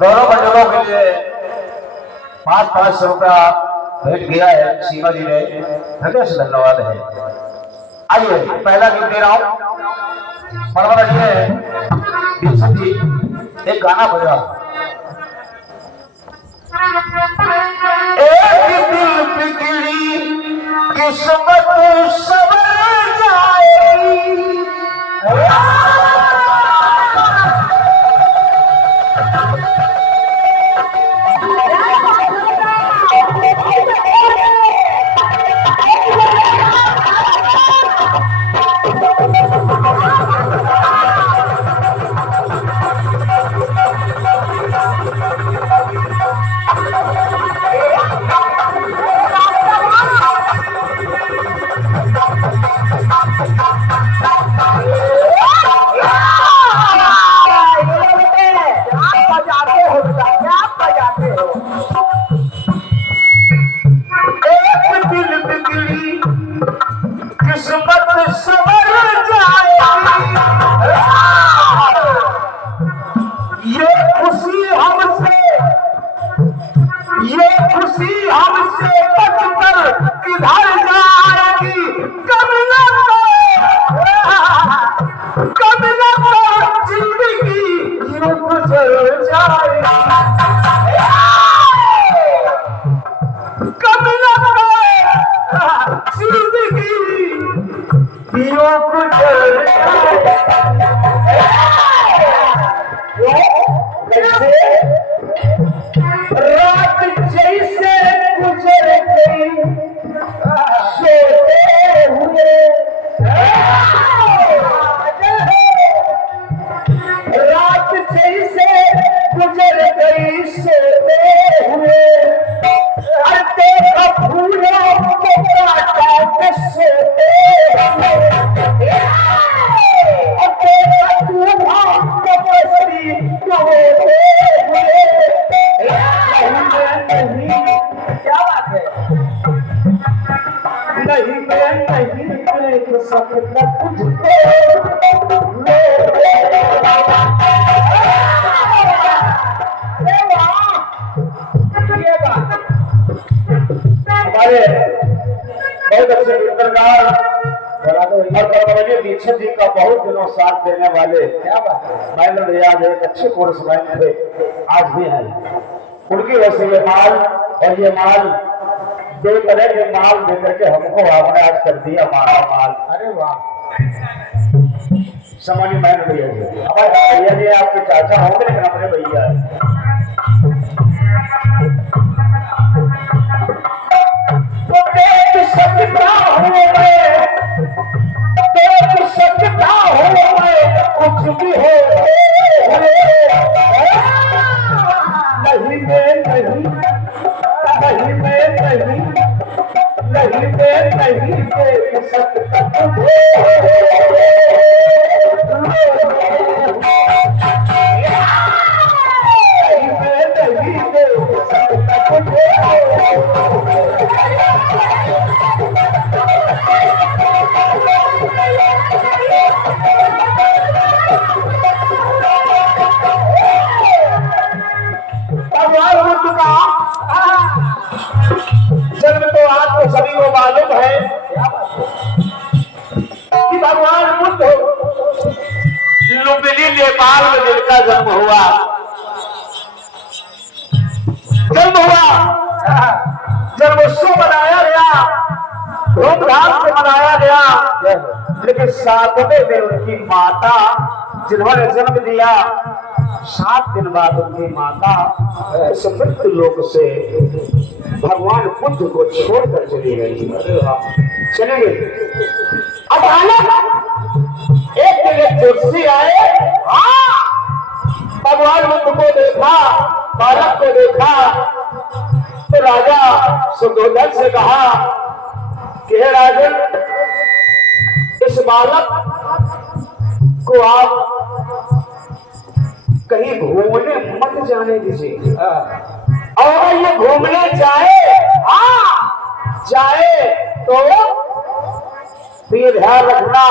दोनों मंडलों के लिए 500 रुपया भेंट किया है सीमा जी ने, हृदय से धन्यवाद है। आइए पहला गीत दे रहा हूं, परवर जी एक गाना बजा। एक दिल बिगड़ी किस्मत संवर जाएगी, बहुत अच्छे कीर्तनकार और दीक्षित जी का बहुत दिनों साथ देने वाले, क्या बात है, मैंने रियाज एक अच्छे कोर्स में थे, आज भी हैं। उनकी वजह से ये माल और ये माल दो तरह के माल देकर के हमको आपने आज कर दिया हमारा माल। अरे वाह, सामान्य मैंने भैया जी आपके चाचा होंगे लेकिन अपने भैया है। कुछ भी हो नहीं में नहीं, नहीं में नहीं, नहीं में नहीं देख सकता जन्म तो आपको सभी को मालूम है कि भगवान बुद्ध लुम्बिनी नेपाल में जिनका जन्म हुआ जन्मोत्सव मनाया गया, धूमधाम से मनाया गया, लेकिन 7वें दिन उनकी माता जिन्होंने जन्म दिया 7 दिन बाद उनकी माता समृद्ध लोक से भगवान बुद्ध को छोड़कर चली गई। चली गई। अचानक एक ज्योतिषी आए, भगवान बुद्ध को देखा, बालक को देखा, तो राजा सुधोधन से कहा कि हे राजन, इस बालक को आप कहीं घूमने मत जाने दीजिए, और ये घूमने जाए तो ये ध्यान रखना,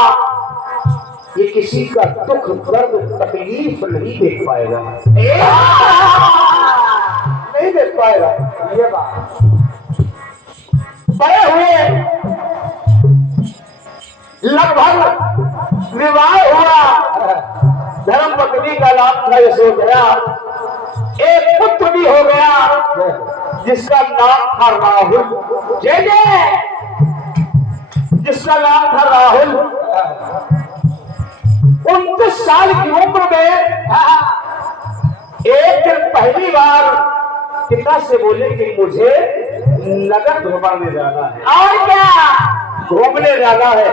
ये किसी का दुख दर्द तकलीफ नहीं देख पाएगा। ये बात बड़े हुए, लगभग विवाह हुआ, धर्म पत्नी का नाम था यशोधरा, एक पुत्र भी हो गया जिसका नाम था राहुल। जय जय, जिसका नाम था राहुल। 29 साल की उम्र में एक दिन पहली बार पिता से बोले कि मुझे नगर घुमाने जाना है। और क्या घूमने जाना है।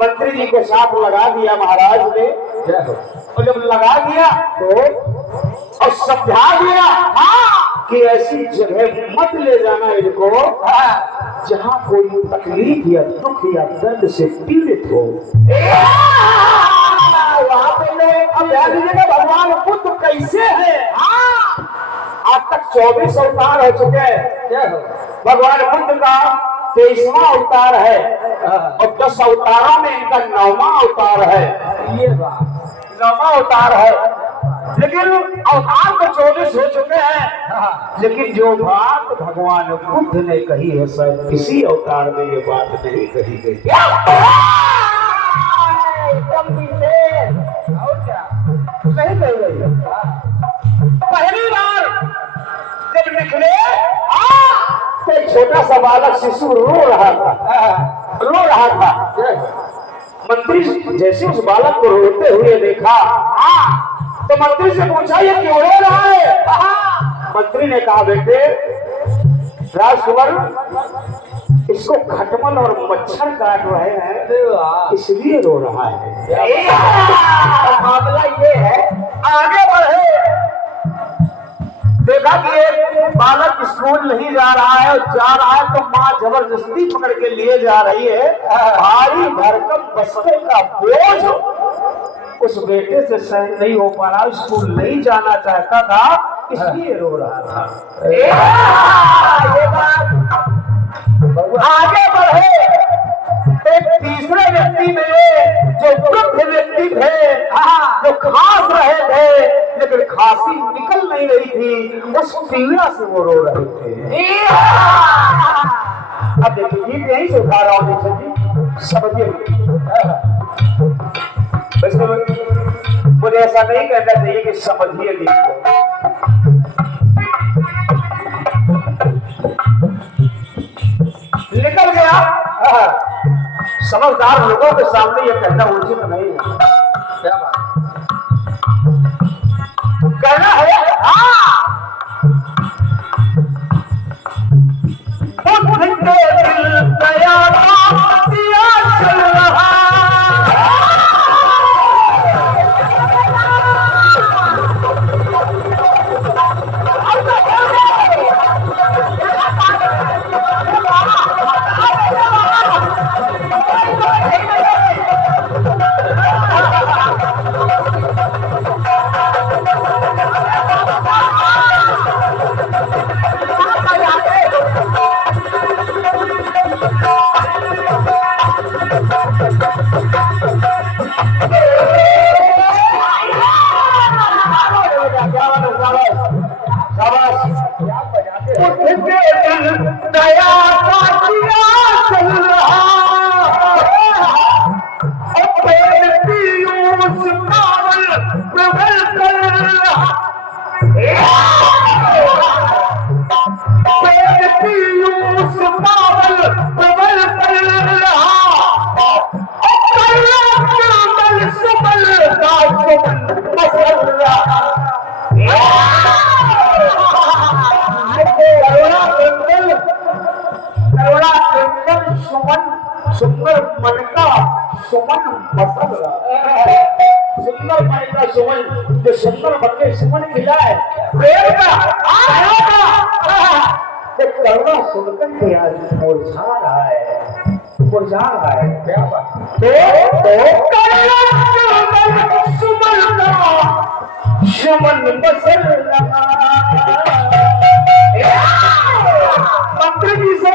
मंत्री जी को साथ लगा दिया महाराज ने, और जब लगा दिया तो और समझा दिया कि ऐसी जगह मत ले जाना इनको जहां कोई तकलीफ या दुख या दर्द से पीड़ित हो। वहां पे लोग अब ध्यान दीजिएगा, भगवान बुद्ध कैसे है। आज तक 24 अवतार हो चुके हैं। भगवान बुद्ध का 23वां अवतार है और 10 अवतारों में इनका 9वां अवतार है। ये 9वां अवतार है, लेकिन अवतार तो 24 हो चुके हैं। लेकिन जो बात भगवान बुद्ध ने कही है शायद किसी अवतार में ये बात नहीं कही गई। नहीं कही गई। पहली बार जब निकले तो एक छोटा सा बालक शिशु रो रहा था। मंत्री जैसे उस बालक को रोते हुए देखा तो मंत्री से पूछा ये क्यों रो रहा है। मंत्री ने कहा बेटे राजकुमार इसको खटमल और मच्छर काट रहे हैं इसलिए रो रहा है। मामला ये है, आगे बढ़े देखा कि एक बालक स्कूल नहीं जा रहा है, जा रहा है तो माँ जबरदस्ती पकड़ के लिए जा रही है। भारी भरकम बस्ते का बोझ उस बेटे से सहन नहीं हो पा रहा, स्कूल नहीं जाना चाहता था इसलिए रो रहा था। ये बात आगे बढ़े एक तीसरे व्यक्ति मिले जो वृद्ध व्यक्ति थे, जो खांस रहे थे लेकिन खांसी निकल नहीं रही थी, उस पीड़ा से वो रो रहे थे। अब देखिए गीत यहीं से उठा रहा हूँ जी, समझिए। वैसे मुझे ऐसा नहीं कहना चाहिए कि समझिए गीत को। निकल गया, समझदार लोगों के सामने ये कहना उचित नहीं है। क्या बात कहना है? बुद्ध के दिल दया चल रहा, सुंदर मन का सुमन मसल सुंदर मन का सुमन, जो सुंदर मन के सुमन खिलाए प्रेम का करुणा सुनकर के आज मुरझा रहा है, मुरझा रहा है। क्या बात? सुमन का सुमन मसल मंत्री जी से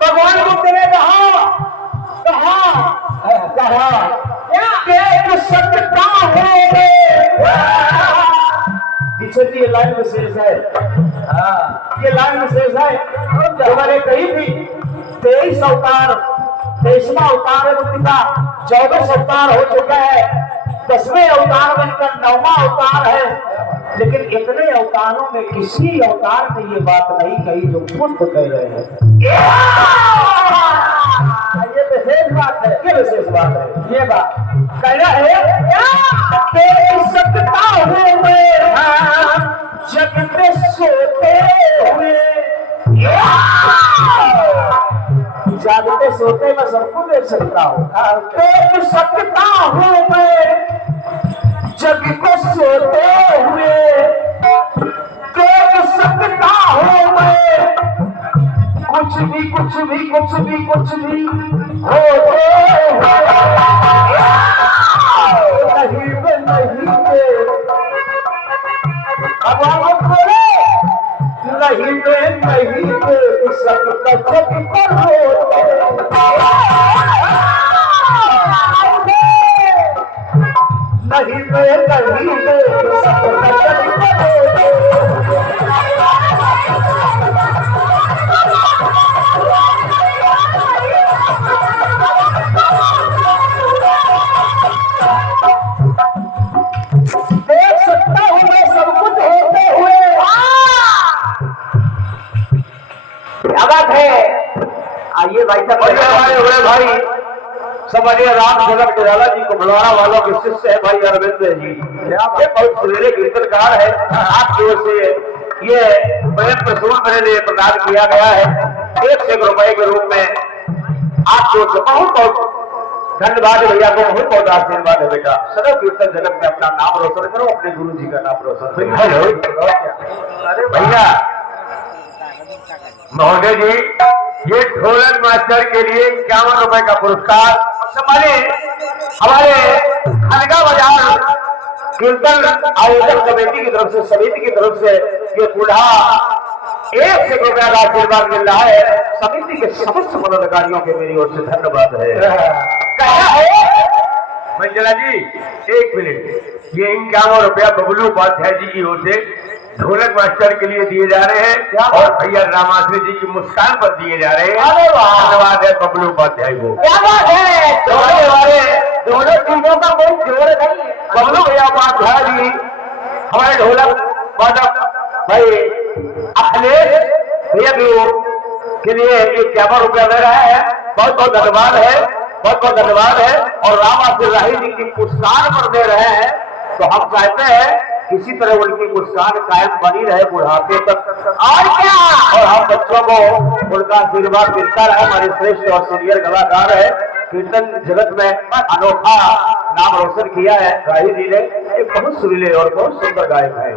भगवान बुद्ध ने कहा सत्यता हो पीछे की ये लाइन विशेष है। हाँ, ये लाइन विशेष है जो मैंने कही थी। 23 अवतार, 23वां अवतार है बुद्ध का, 24 अवतार हो चुका है, 10वें अवतार बनकर 9वां अवतार है। लेकिन इतने अवतारों में किसी अवतार ने ये बात नहीं कही जो बुद्ध कह रहे हैं। ये विशेष बात है, ये विशेष बात है। ये बात कह रहा है सकता हूँ मैं जगते सोते हुए, जागते सोते मैं सबको देख सकता हूँ। देख सकता हूँ मैं जग को सोते हुए, देख सकता हूँ मैं कुछ भी कुछ भी कुछ भी कुछ भी होते नहीं वे नहीं वे, अब हम बोले नहीं वे नहीं वे सबका जग पर होते नहीं वे नहीं वे सबका जग पर होते। देख सकता हूँ मैं सब कुछ होते हुए। क्या बात है। आइए भाई साहब, बड़े भाई समझिए राम जनक निराला जी को बुलाना वालों के शिष्य है भाई अरविंद जी। ये बहुत सुरीले कीर्तनकार है। आपकी ओर से ये प्रेम प्रसून मेरे लिए प्रदान किया गया है 1 रुपए के रूप में। आपकी ओर से बहुत बहुत धन्यवाद भैया को, बहुत बहुत आशीर्वाद है बेटा। सदैव कीर्तन जगत में अपना नाम रोशन करो, अपने गुरु जी का नाम रोशन करो। अरे भैया महोदय जी, ये ढोलक मास्टर के लिए 51 रुपए का पुरस्कार हमारे खनगा बाजार कीर्तन आयोजक कमेटी की तरफ से, समिति की तरफ से ये बूढ़ा 1 रुपया का आशीर्वाद मिल रहा है। समिति के समस्त पदाधिकारियों के मेरी ओर से धन्यवाद है। क्या है मंजला जी, 1 मिनट, ये 51 रुपया बबलू उपाध्याय जी की ओर से ढोलक मास्टर के लिए दिए जा रहे हैं और भैया रामाश्री जी की मुस्कान पर दिए जा रहे हैं। धन्यवाद है बबलू उपाध्याय को। क्या बात है। दोनों चीजों का कोई जोड़ नहीं है। बबलू भैया उपाध्याय जी हमारे ढोलक वादक भाई अखिलेश भैया के लिए ये 51 रुपया दे रहा है। बहुत बहुत धन्यवाद है, बहुत बहुत धन्यवाद है। और रामाश्री राही जी की मुस्कान पर दे रहे हैं। तो हम चाहते हैं किसी तरह उनकी मुस्कान कायम बनी रहे बुढ़ापे तक, और क्या, और हम बच्चों को उनका आशीर्वाद मिलता रहे। हमारे श्रेष्ठ और सीनियर कलाकार है, कीर्तन जगत में अनोखा नाम रोशन किया है राही जी ने। एक बहुत सुरीले और बहुत सुंदर गायक है।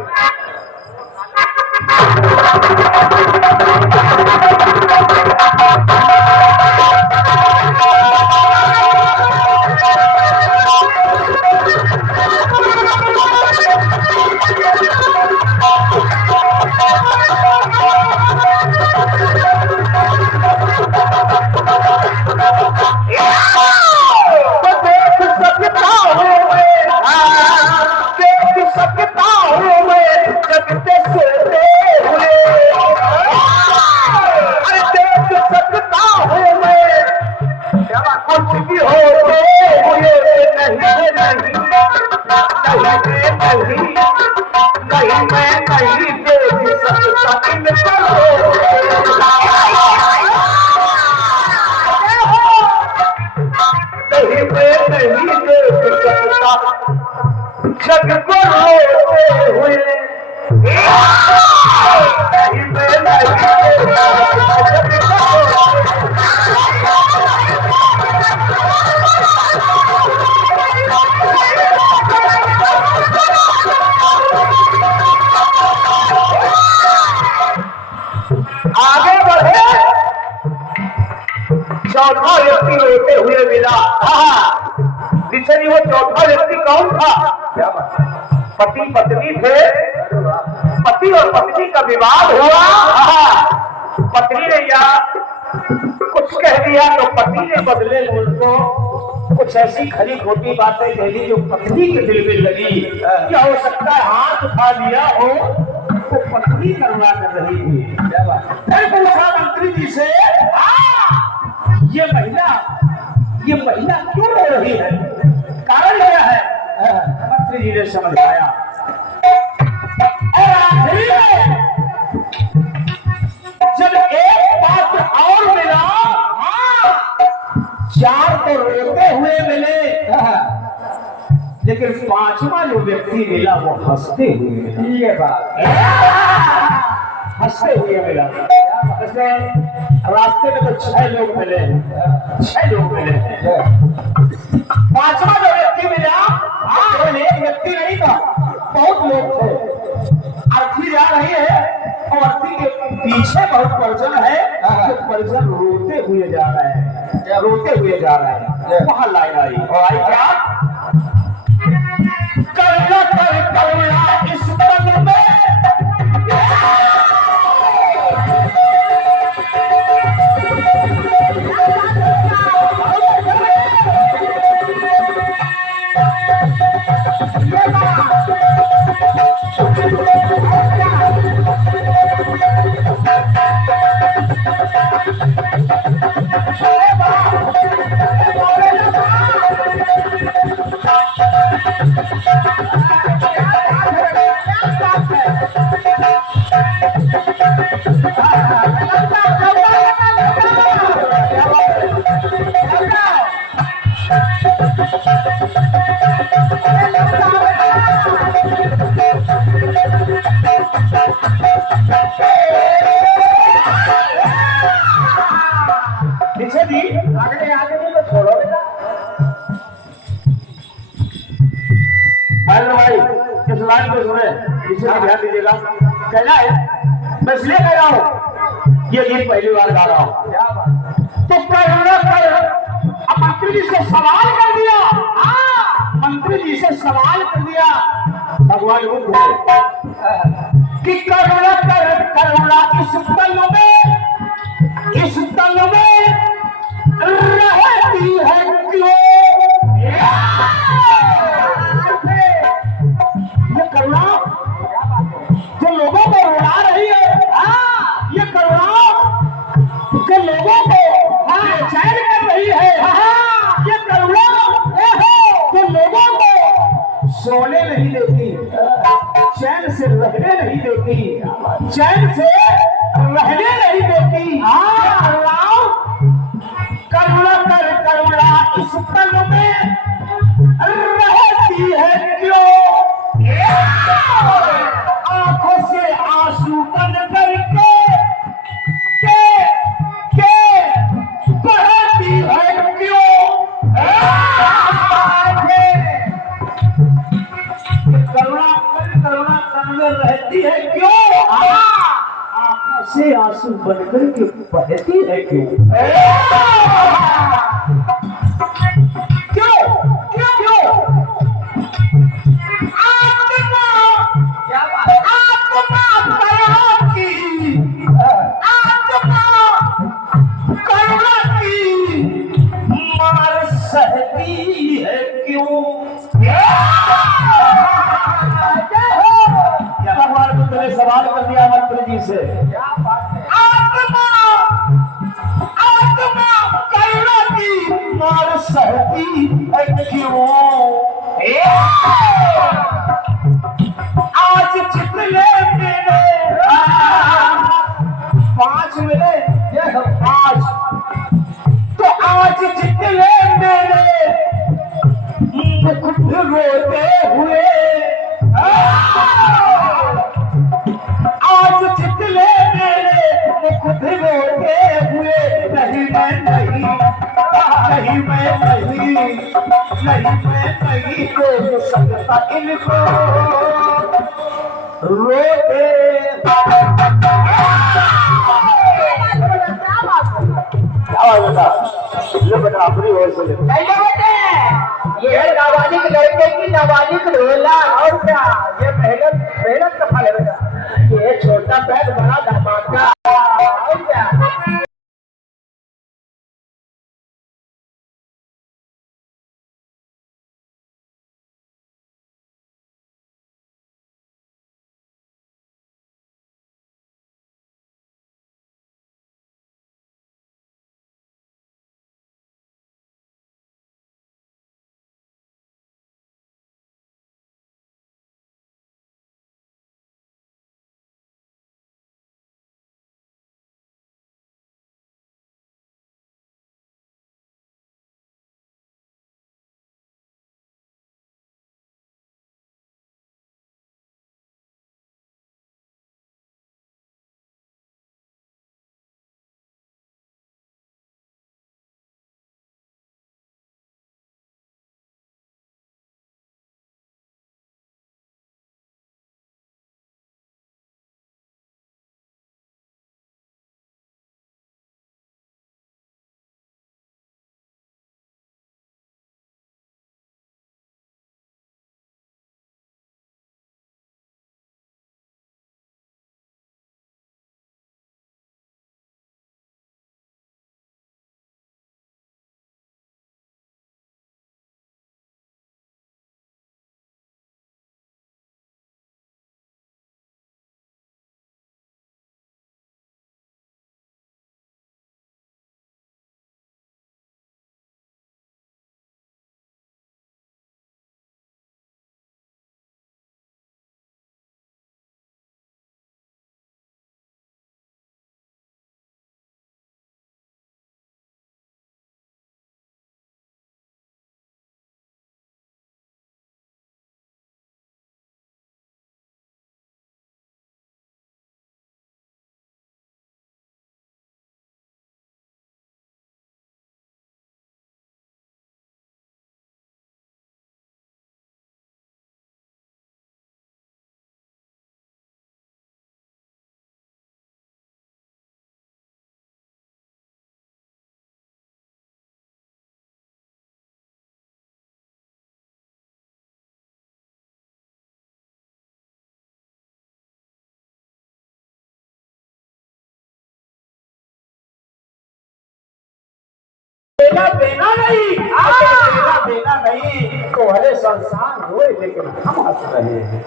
जग को रोते हुए आगे बढ़े। चौथा व्यक्ति रोते हुए मिला। पीछे वो चौथा व्यक्ति कौन था? पति पत्नी थे। पति और पत्नी का विवाद हुआ। पत्नी ने या कुछ कह दिया तो पति ने बदले उनको कुछ ऐसी खरी खोटी बातें कह दी जो पत्नी के दिल में लगी। क्या हो सकता है हाथ उठा लिया हो तो पत्नी करुणा कर रही थी। फिर पूछा मंत्री जी से, ये महिला क्यों रो रही है, कारण क्या है? मंत्री जी ने समझ पाया। और आखिरी में जब एक बात और मिला, चार तो रोते हुए मिले, लेकिन पांचवा जो व्यक्ति मिला वो हंसते हुए मिला। ये बात हंसते हुए मिला। इसमें रास्ते में तो 6 लोग मिले, 6 लोग मिले। पांचवा जो व्यक्ति मिला, केवल एक व्यक्ति नहीं था, बहुत लोग थे। अर्थी जा रही है और अर्थी के पीछे बहुत परिजन है, तो परिजन रोते हुए जा रहे हैं, रोते हुए जा रहे हैं। वहां लाइन आई और आई क्या, करुणा कर करुणा इस तन में, पीछे भी आगे आगे भी तो छोड़ोगे ना। भाई इस लाइन को सुने, पीछे का ध्यान दीजिएगा। कहना है, मैं इसलिए कह रहा हूं, ये गीत पहली बार गा रहा हूं। तो करुणा कर, अब मंत्री जी से सवाल कर दिया। मंत्री जी से सवाल कर दिया भगवान बुद्ध कि करुणा कर करुणा इस तन में, इस तन में रहती है क्यों? ये करुणा जो लोगों को रुला रही है, ये करुणा जो लोगों को बेचैन कर रही है, ये करुणा जो लोगों को सोने नहीं देती, चैन से रहने नहीं देती, चैन से रहने नहीं देती। करुणा कर करुणा इस तन में रहती है क्यों? आंखों से आंसू बन करके के बहती है क्यों? करुणा करुणा तन में रहती है क्यों? आंखों से आंसू बनकर के बहती है क्यों? क्यों क्यों क्यों? आत्मा करुणा की, आत्मा करुणा की मार सहती है क्यों? भगवान बुद्ध ने सवाल कर दिया मंत्री जी से, आत्मा करुणा की मार सहती है क्यों? आज जितने मेरे 5 मिले, 5 तो आज जितने मेरे मुख रोते हुए, आज जितने मेरे मुख रोते हुए, नहीं मैं नहीं, नहीं मैं नहीं, नहीं मैं नहीं रोक सकता इनको रोते। ये बेटा अपनी ओर से ये है नाबालिग लड़के की नाबालिग ढोला, और क्या, ये मेहनत मेहनत का फल है बेटा। ये छोटा बैग बड़ा धमाका, और क्या। तेरा देना नहीं, तेरा देना नहीं तो हरे संसार रोए, लेकिन हम हंस रहे हैं।